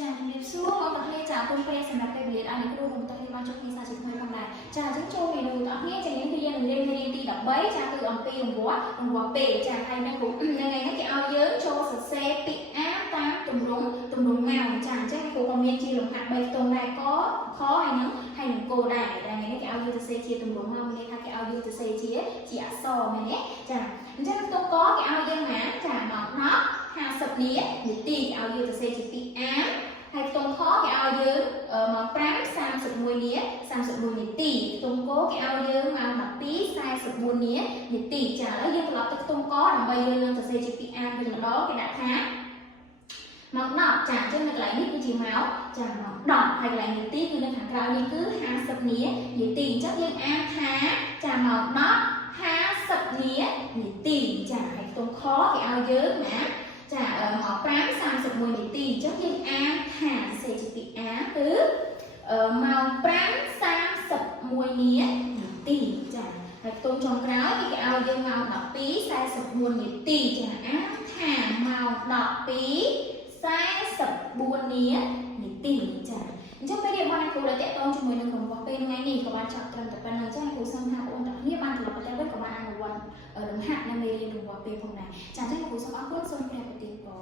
ចាជំរាបសួរបងប្អូនចាគុំពេលសម្រាប់ពេលវេលាឲ្យគ្រូរបស់តើបានជួបគ្នាសាជាថ្មីផងដែរចាអញ្ចឹងចូលមេនូបងប្អូនចាយើងរៀនមេរៀនទី13ចាគឺអំពីរង្វាស់ពេលចាហើយនៅថ្ងៃនេះគេឲ្យយើងចូលសរសេរពាក្យអាតាមទម្រង់ម៉ោងចាអញ្ចឹងគ្រូក៏មានជាលំហាត់3ខ្ទង់ដែរក៏ខហើយនឹងគោដែរថ្ងៃនេះគេឲ្យយើងសរសេរជាទម្រង់ម៉ោងមានថាគេឲ្យយើងសរសេរជាអក្សរមែនទេចាអញ្ចឹងខ្ទង់កគេឲ្យយើងណាចាមក50នាទីឲ្យយើងសរសេរជាពាក្យអាហើយខ្ទង់ខគេឲ្យយើងម៉ោង5 31នាទីខ្ទង់កគេឲ្យយើងម៉ោង12 44នាទីចាឥឡូវយើងត្រឡប់ទៅខ្ទង់កដើម្បីយើងនឹងសរសេរជាពាក្យអាវិញម្ដងគេដាក់ថាម៉ោង10ចាអញ្ចឹងនៅកន្លែងនេះគឺជាម៉ោងចាម៉ោង10ហើយកន្លែងនាទីគឺនៅខាងក្រោយនេះគឺ50នាទីអញ្ចឹងយើងអានថាចាម៉ោង10 50នាទីចាហើយខ្ទង់ខគេឲ្យយើងណាចាម៉ោង5 31នាទីអញ្ចឹងយើងអានថាសេចក្ដីអាគឺម៉ោង5 31នាទីចាហើយខ្ទង់ចុងក្រោយគេឲ្យយើងម៉ោង12 44នាទីចាអានថាម៉ោង12 44នាទីចាអញ្ចឹងពេលយើងបានគ្រូដែលតាក់ទងជាមួយនឹងកង្វះពេលថ្ងៃនេះក៏បានចាប់ត្រឹមតែប៉ុណ្្នឹងចាគ្រូសង្ឃថាបងប្អូនទាំងគ្នាបានត្រឡប់ទៅវិញក៏បានអនុវត្តលំហាត់នៅមេរៀនកង្វះពេលផងដែរចាអញ្ចឹងគ្រូសូមអរគុណសូមព្រះប្រទានពរ